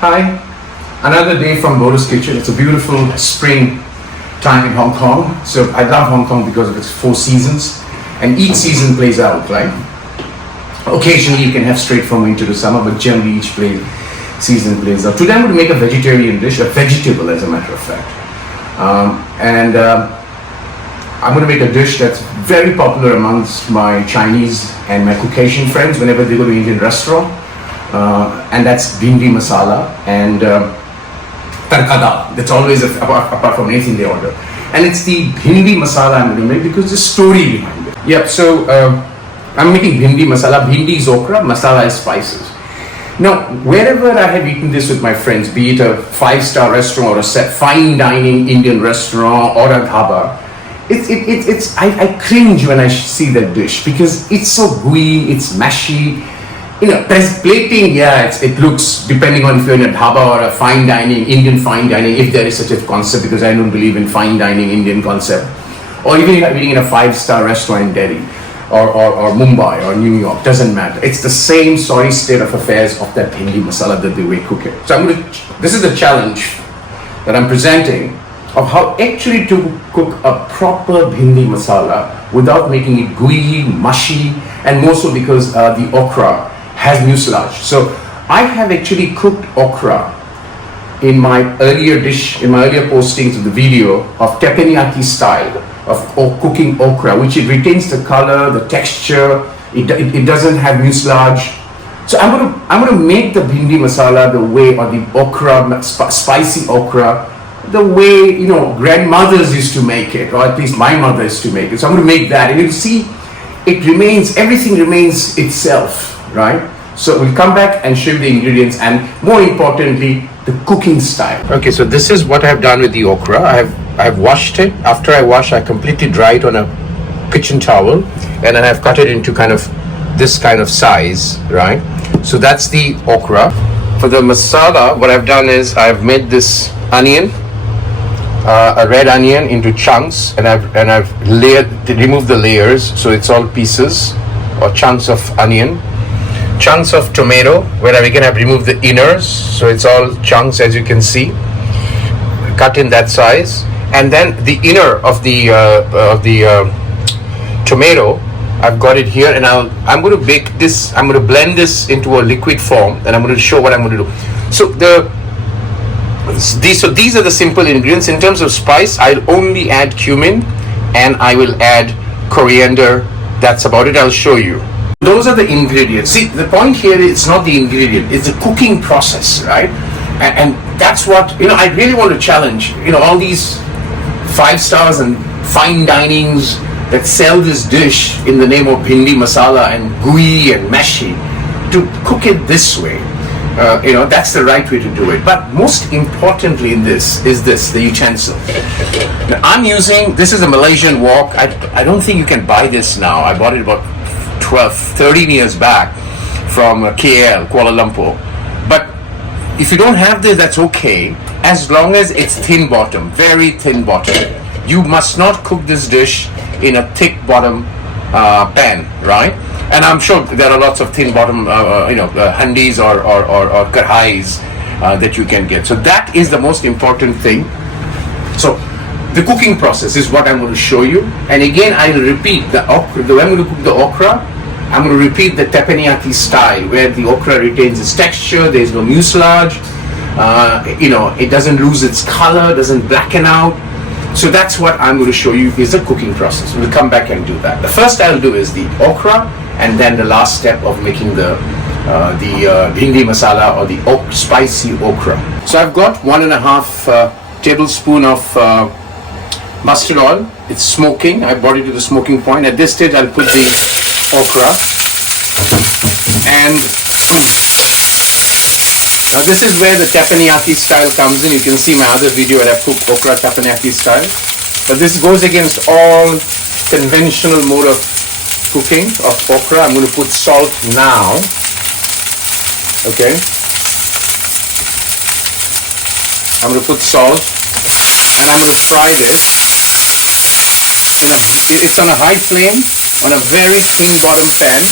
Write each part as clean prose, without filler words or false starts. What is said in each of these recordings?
Hi, another day from Bordo's kitchen. It's a beautiful spring time in Hong Kong. So I love Hong Kong because of its 4 seasons, and each season plays out, right? Occasionally you can have straight from winter to summer, but generally each season plays out. Today I'm going to make a vegetarian dish, a vegetable as a matter of fact. I'm going to make a dish that's very popular amongst my Chinese and my Caucasian friends whenever they go to Indian restaurant. And that's Bhindi Masala and tadka dal. That's always apart from anything they order. And it's the Bhindi Masala I'm going to make because there's a story behind it. Yep, so I'm making Bhindi Masala. Bhindi is okra, masala is spices. Now, wherever I have eaten this with my friends, be it a 5-star restaurant or a fine dining Indian restaurant or a dhaba, I cringe when I see that dish because it's so gooey, it's mashy. You know, plating, yeah, it looks, depending on if you're in a dhaba or a fine dining, Indian fine dining, if there is such a concept, because I don't believe in fine dining Indian concept, or even if I'm eating in a 5-star restaurant in Delhi, or Mumbai, or New York, doesn't matter. It's the same sorry state of affairs of that Bhindi Masala that they way cook it. So this is the challenge that I'm presenting of how actually to cook a proper Bhindi Masala without making it gooey, mushy, and more so because the okra has mucilage. So I have actually cooked okra in my earlier postings of the video of teppanyaki style of cooking okra, which it retains the color, the texture, it doesn't have mucilage. So I'm gonna make the Bhindi Masala the way, or the okra, spicy okra, the way, grandmothers used to make it, or at least my mother used to make it. So I'm gonna make that, and you'll see everything remains itself, right? So we'll come back and show you the ingredients and more importantly, the cooking style. Okay, so this is what I've done with the okra. I've washed it. After I wash, I completely dry it on a kitchen towel, and then I've cut it into this kind of size, right? So that's the okra. For the masala, what I've done is I've made this onion, a red onion, into chunks, and I've removed the layers, so it's all pieces or chunks of onion. Chunks of tomato, where again I've removed the inners, so it's all chunks, as you can see, cut in that size. And then the inner of the tomato, I've got it here, and I'm going to bake this. I'm going to blend this into a liquid form, and I'm going to show what I'm going to do. So these are the simple ingredients. In terms of spice, I'll only add cumin, and I will add coriander. That's about it. I'll show you. Those are the ingredients. See, the point here is it's not the ingredient, it's the cooking process, right? And that's what, I really want to challenge, all these 5 stars and fine dinings that sell this dish in the name of Bhindi Masala and gooey and mashy, to cook it this way. That's the right way to do it. But most importantly in this is the utensil. Now, I'm using, this is a Malaysian wok. I don't think you can buy this now. I bought it about 13 years back from KL, Kuala Lumpur. But if you don't have this, that's okay, as long as it's thin bottom, very thin bottom. You must not cook this dish in a thick bottom pan, right? And I'm sure there are lots of thin bottom, handis or karhais that you can get. So that is the most important thing. So the cooking process is what I'm going to show you. And again, I'll repeat the way I'm going to cook the okra. I'm going to repeat the teppanyaki style, where the okra retains its texture, there's no mucilage, it doesn't lose its color, doesn't blacken out. So that's what I'm going to show you is the cooking process. We'll come back and do that. The first I'll do is the okra, and then the last step of making the Bhindi Masala, or the spicy okra. So I've got 1.5 tablespoon of mustard oil. It's smoking. I brought it to the smoking point. At this stage, I'll put the okra, and now this is where the teppanyaki style comes in. You can see my other video where I cook okra teppanyaki style, but this goes against all conventional mode of cooking of okra. I'm going to put salt now. Okay, I'm going to put salt, and I'm going to fry this. It's on a high flame, on a very thin bottom pan,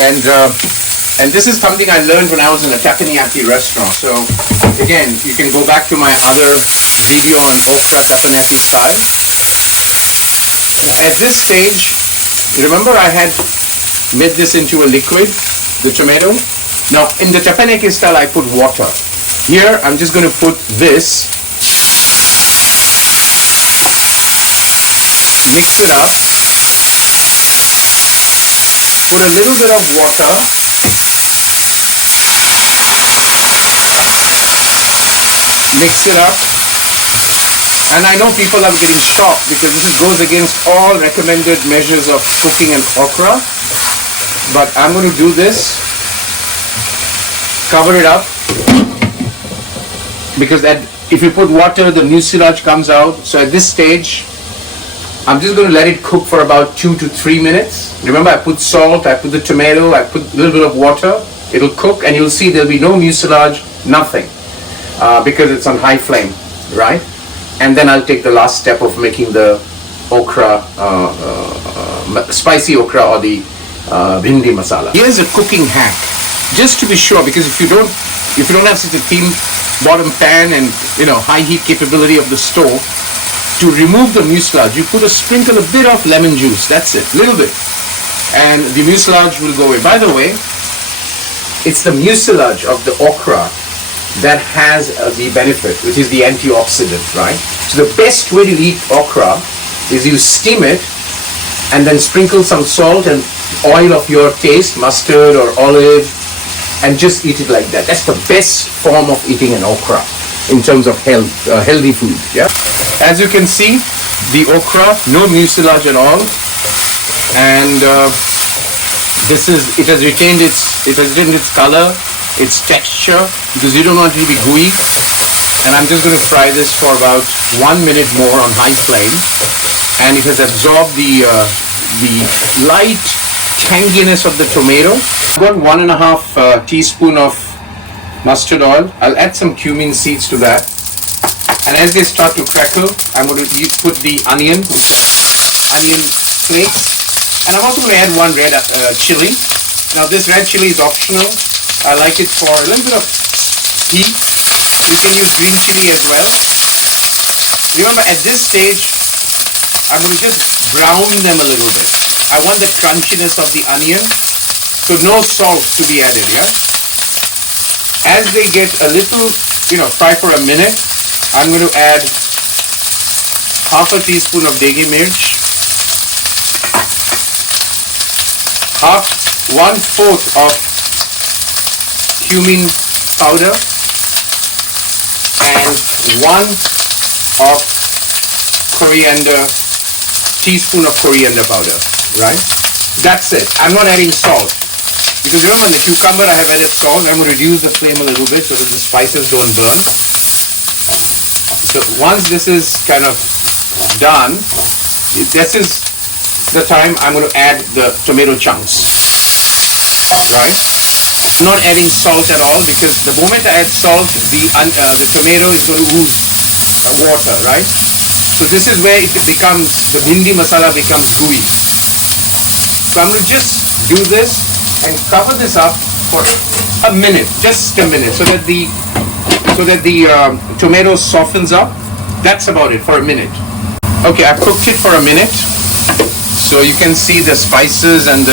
and And this is something I learned when I was in a teppanyaki restaurant. So again, you can go back to my other video on okra teppanyaki style. At this stage, remember I had made this into a liquid, the tomato. Now in the teppanyaki style I put water. Here I'm just going to put this, mix it up, put a little bit of water, mix it up. And I know people are getting shocked because this goes against all recommended measures of cooking an okra. But I'm going to do this, cover it up, because if you put water, the mucilage comes out. So at this stage, I'm just going to let it cook for about 2 to 3 minutes. Remember, I put salt, I put the tomato, I put a little bit of water. It'll cook and you'll see there'll be no mucilage, nothing, because it's on high flame, right? And then I'll take the last step of making the okra, spicy okra or the Bhindi Masala. Here's a cooking hack, just to be sure, because if you don't have such a thin bottom pan and high heat capability of the stove, to remove the mucilage, you put a bit of lemon juice. That's it, little bit, and the mucilage will go away. By the way, it's the mucilage of the okra that has the benefit, which is the antioxidant, right? So the best way to eat okra is you steam it and then sprinkle some salt and oil of your taste, mustard or olive, and just eat it like that. That's the best form of eating an okra in terms of healthy food. Yeah. As you can see, the okra, no mucilage at all, and it has retained its color, its texture, because you don't want it to be gooey. And I'm just going to fry this for about 1 minute more on high flame, and it has absorbed the light tanginess of the tomato. I've got 1.5 teaspoon of mustard oil. I'll add some cumin seeds to that, and as they start to crackle, I'm going to put the onion flakes, and I'm also going to add 1 red chilli. Now this red chilli is optional. I like it for a little bit of heat. You can use green chilli as well. Remember, at this stage, I'm going to just brown them a little bit. I want the crunchiness of the onion, so no salt to be added, yeah? As they get a little, fry for a minute, I'm going to add 1/2 teaspoon of deghi mirch, 1/4 of cumin powder, and 1 of teaspoon of coriander powder, right? That's it. I'm not adding salt, because remember the cucumber I have added salt. I'm going to reduce the flame a little bit so that the spices don't burn. So once this is kind of done, this is the time I'm going to add the tomato chunks, right? I'm not adding salt at all, because the moment I add salt, the tomato is going to ooze water, right? So this is where the Bhindi Masala becomes gooey. So I'm going to just do this and cover this up for a minute, just a minute, so that the tomato softens up. That's about it, for a minute. Okay, I've cooked it for a minute, so you can see the spices and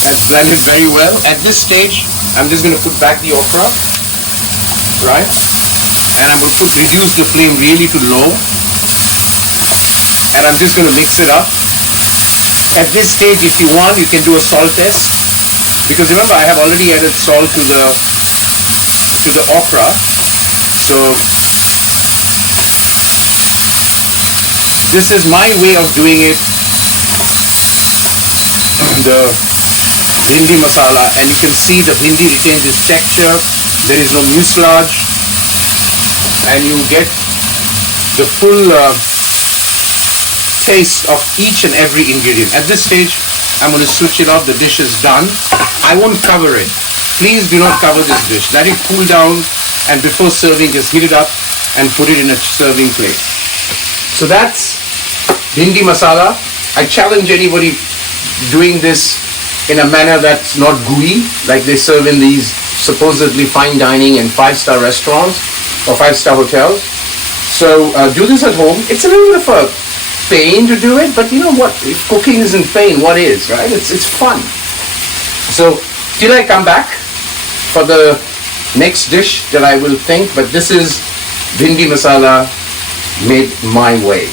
has blended very well. At this stage, I'm just going to put back the okra, right? And I'm going to reduce the flame really to low, and I'm just going to mix it up. At this stage, if you want, you can do a salt test, because remember I have already added salt to the okra. So this is my way of doing it, the Bhindi Masala, and you can see the bhindi retains its texture. There is no mucilage, and you get the full taste of each and every ingredient. At this stage, I'm going to switch it off. The dish is done. I won't cover it. Please do not cover this dish. Let it cool down, and before serving, just heat it up and put it in a serving plate. So that's Bhindi Masala. I challenge anybody doing this in a manner that's not gooey, like they serve in these supposedly fine dining and five-star restaurants or five-star hotels. So do this at home. It's a little bit of a pain to do it, but you know what? If cooking isn't pain, what is, right? It's fun. So till I come back for the next dish that I will think, but this is Bhindi Masala made my way.